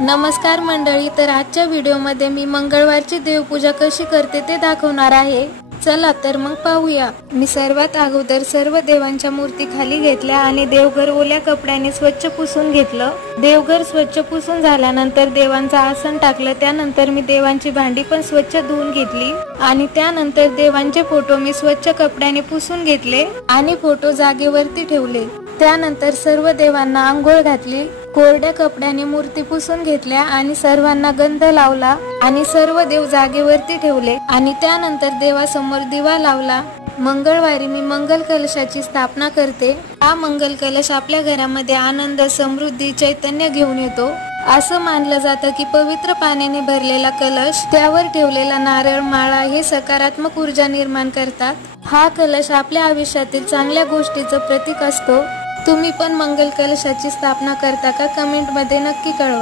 नमस्कार मंडळी, तर आजच्या व्हिडिओमध्ये मी मंगळवारची देवपूजा कशी करते ते दाखवणार आहे। चला तर मग पाहूया। मी सर्वात अगोदर सर्व देवांच्या मूर्ती खाली घेतल्या आणि देवघर ओल्या कपड्याने स्वच्छ पुसून घेतलं। देवघर स्वच्छ पुसून झाल्यानंतर देवांचं आसन टाकलं। त्यानंतर मी देवांची भांडी पण स्वच्छ धुवून घेतली आणि त्यानंतर देवांचे फोटो मी स्वच्छ कपड्याने पुसून घेतले आणि फोटो जागेवरती ठेवले। त्यानंतर सर्व देवांना आंघोळ घातली, कोरड्या कपड्याने मूर्ती पुसून घेतल्या आणि सर्वांना गंध लावला आणि सर्व देव जागेवरती ठेवले आणि त्यानंतर देवासमोर दिवा लावला। मंगळवारी मी मंगल कलशाची स्थापना करते। हा मंगल कलश आपल्या घरामध्ये आनंद, समृद्धी, चैतन्य घेऊन येतो। असं मानलं जातं की पवित्र पाण्याने भरलेला कलश, त्यावर ठेवलेला नारळ, माळा हे सकारात्मक ऊर्जा निर्माण करतात। हा कलश आपल्या आयुष्यातील चांगल्या गोष्टीचं प्रतीक असतो। तुम्ही पण मंगल कलशाची स्थापना करता का? कमेंट मध्ये नक्की कळवा।